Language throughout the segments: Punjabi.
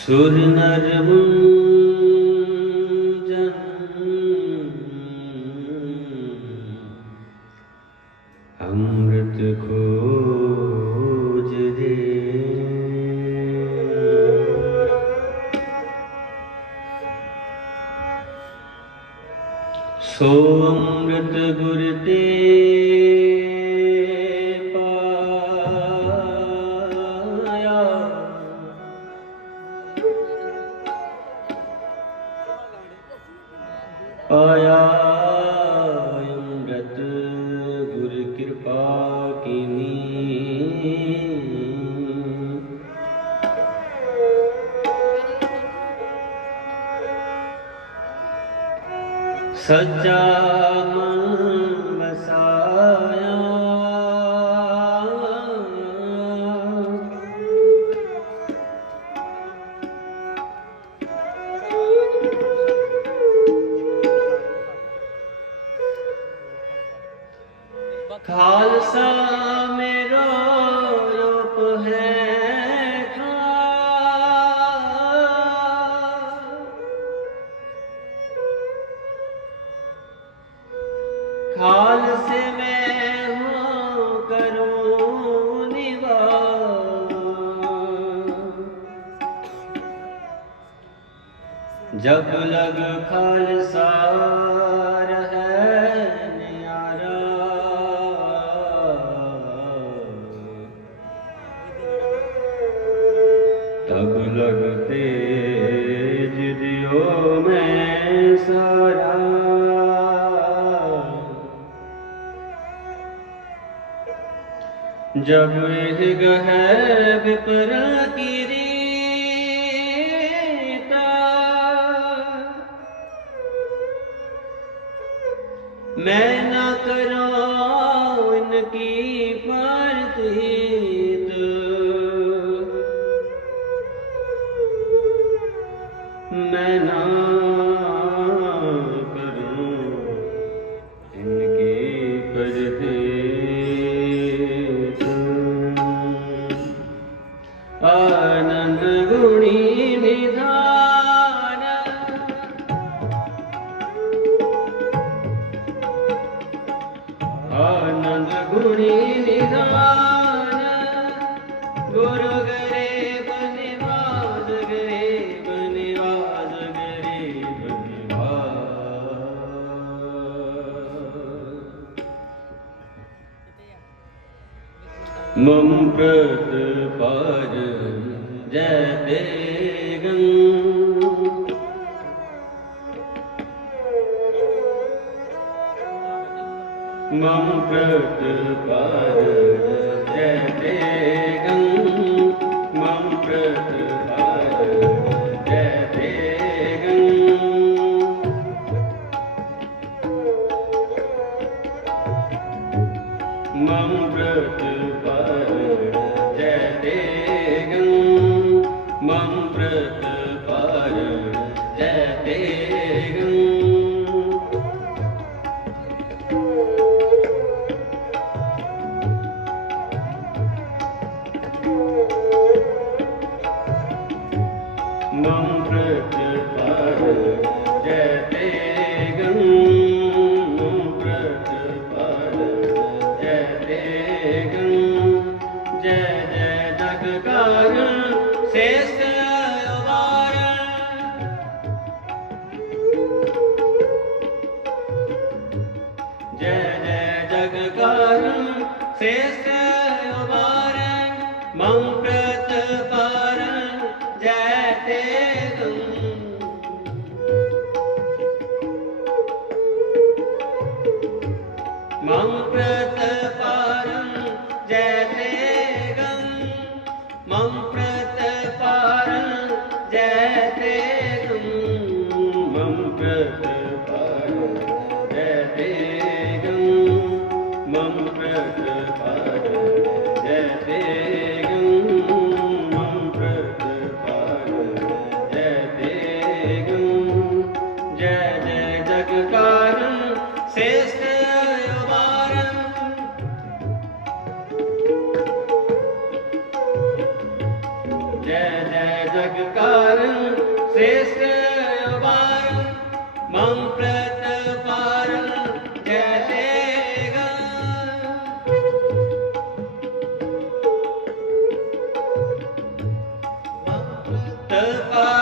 সুরনার অমৃত খোজ রে সো অমৃত গুরুদেব ਜਬ ਲਗ ਖਾਲਸਾ ਰਹੇ ਨਿਆਰਾ। ਤਬ ਲਗ ਤੇਜ ਦਿਓ ਮੈਂ ਸਾਰਾ। ਜਬ ਇਹ ਗਹਿ ਵਿਪਰਾ ਕੀ मैं ना करा उनकी परतीत मैं ना करूं इनकी परतीत आनंद गुणी ਮੰਗਤ ਕਰ। festa 嗯啊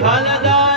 খালেদা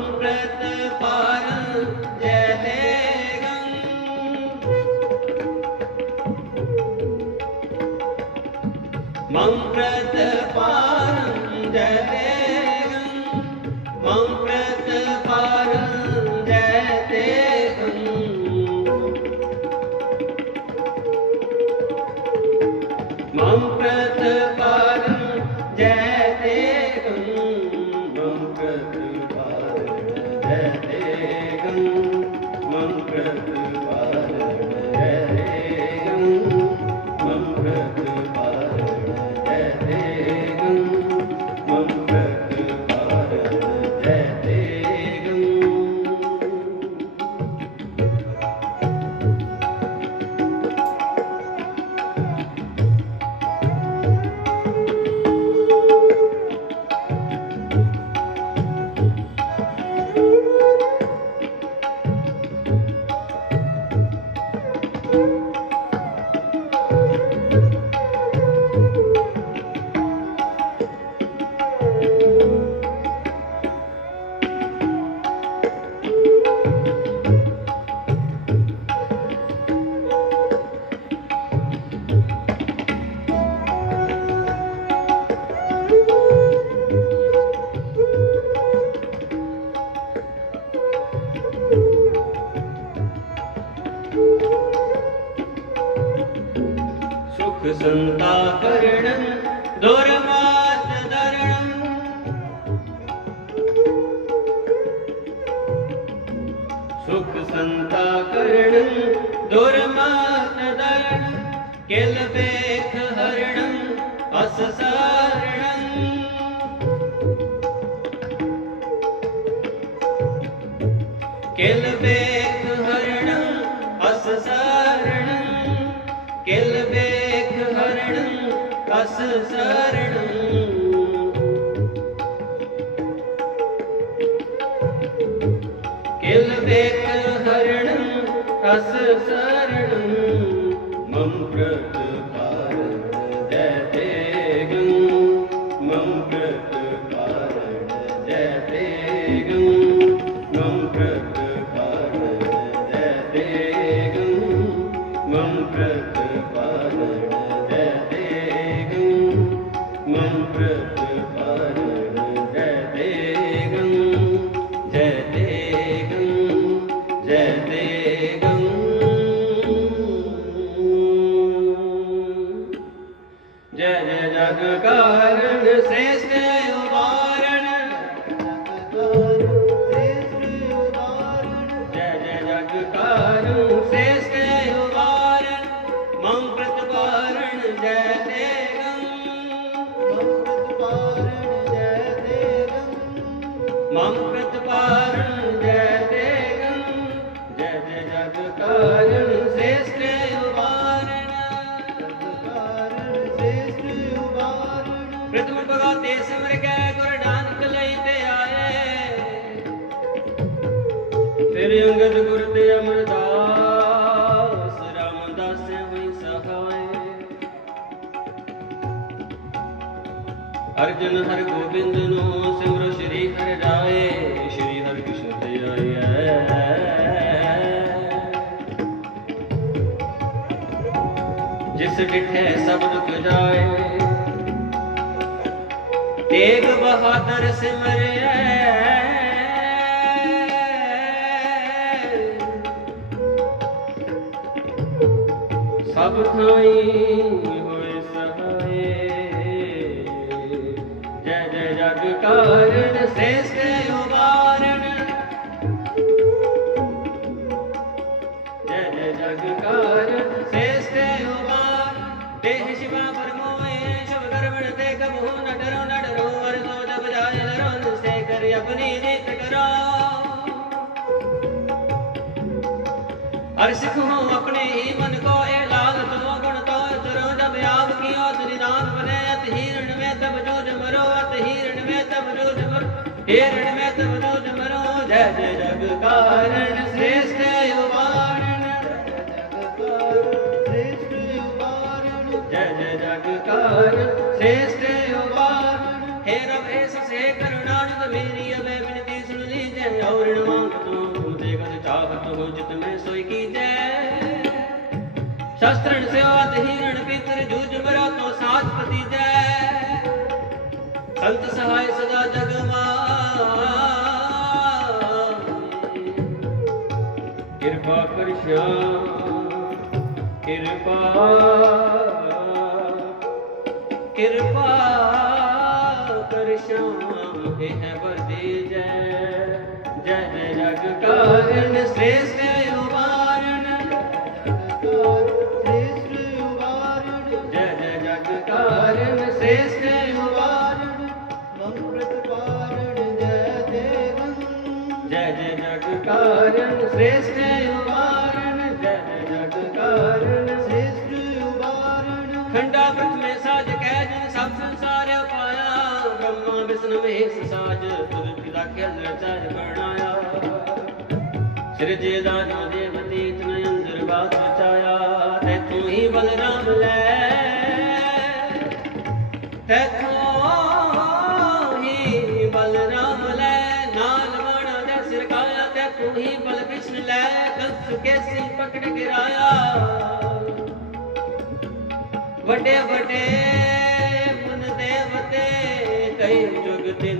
Lord, ਮੰਗਤ कृसन्ताकरणं दुर्मातदरणम् सुखसन्ताकरणं दुर्मातदरणं किलपेथहरणम् अससारणम् किलपेथहरणम् अससारणम् किलपे ਹਰਣੰ ਅਸ ਮਮ ਪ੍ਰਤਪਾਰਣ ਜੈ ਤੇਗੰ ਜੈ ਜੈ ਜਗ ਕਾਰਨ ਸ੍ਰੇਸ਼ਟ ਉਦਾਹਰਣ ਪ੍ਰਥਮ ਭਗਤੇ ਸਿਮਰ ਕੈ, ਗੁਰ ਨਾਨਕ ਲਈ ਤੇ ਆਏ। ਫਿਰ ਅੰਗਦ ਗੁਰ ਤੇ ਅਮਰਦਾਸ, ਰਾਮਦਾਸ ਹੋਈ ਸਹਾਏ। ਅਰਜਨ ਹਰ ਗੋਬਿੰਦ ਨੂੰ ਡਿਠੇ ਸਭ ਦੁਖ ਜਾਏ। ਤੇਗ ਬਹਾਦਰ ਸਿਮਰਿਐ। ਸਭ ਥਾਈ ਹਰ ਸਿੱਖ ਹੋ ਆਪਣੇ ਹੀ ਮਨ ਕੋ ਇਹ ਲਾਲ ਤੋ ਗੁਣ ਤੋ ਤਰੋ ਜਬ ਆਪ ਕੀਓ, ਤਰੀ ਨਾਮ ਬਨੇ, ਅਤ ਹੀਰਣ ਮੈਂ ਤਬ ਜੋ ਮਰੋ, ਅਤ ਹੀਰਣ ਮੈਂ ਤਬ ਜੋ ਮਰੋ ਹੀਰਣ ਮੈਂ ਤਬ ਜੋ ਮਰੋ, ਜੈ ਜੈ ਜਗ ਕਾਰਨ, ਸ੍ਰੇਸ਼ਟ ਉਬਾਰਣ ਜੈ ਜੈ ਜਗ ਕਾਰਨ, ਸ੍ਰੇਸ਼ਟ ਉਬਾਰਣ ਹੈ ਰਬ ਐਸ ਸੇ ਕਰੁਣਾਨੰਦ ਮੇਰੀ ਅਬੈ ਬਿਨਤੀ ਸੁਣ ਲੀਜੈ ਔਰ ਸ਼ਸਤਰਣ ਸਿਆਤ ਹੀਰਣ ਪਿਤਰ ਜੂਜ ਮਰਾ ਸਾਥ ਪਤੀਜੈ ਸੰਤ ਸਹਾਇ ਸਦਾ ਜਗ ਮਾਏ ਕਿਰਪਾ ਕਰ ਸ਼ਾਮ ਕਿਰਪਾ। ਕਿਰਪਾ ਕਰ ਸ਼ਾਮ ਇਹ ਹੈ ਜੈ। ਜੈ ਜੈ ਜਗ ਕਾਰਨ ਸ੍ਰੇਸ਼ਟ ਜੈ ਜਗ ਕਾਰਨ ਖੰਡਾ ਪ੍ਰਥਮੇ ਸਾਜ ਕਹਿ ਜਿਨ ਸਭ ਸੰਸਾਰ ਪਾਇਆ। ਬ੍ਰਹਮਾ ਵਿਸ਼ਨੂੰ ਮਹੇਸ਼ ਸਾਜ ਤੁਧ ਪਿਤਾ ਖੇਲ ਰਚਾਜ ਬਣਾਇਆ ਸਿਰਜੇ ਦਾਨੋ ਦੇਵਤੀ ਇਤਨ ਅੰਦਰ ਬਾਤ ਬਚਾਇਆ ਤੈ ਤੂੰ ਹੀ ਬਲਰਾਮ ਲੈ ਵੱਡੇ ਵੱਡੇ ਮਨ ਦੇਵਤੇ ਕਈ ਜੁਗ ਤੇ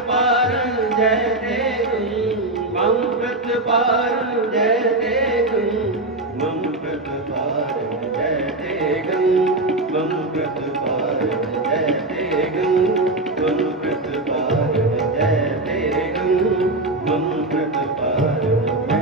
ਪਾਰਨ ਜੈ ਤੇ ਤੁਹੀ ਮੰਗਤ ਪਾਰਨ ਜੈ ਤੇ ਤੁਹੀ ਮੰਗਤ ਪਾਰਨ ਜੈ ਤੇ ਗੰ ਮੰਗਤ ਪਾਰਨ ਜੈ ਤੇ ਗੰ ਮੰਗਤ ਪਾਰਨ ਜੈ ਤੇ ਗੰ ਮੰਗਤ ਪਾਰਨ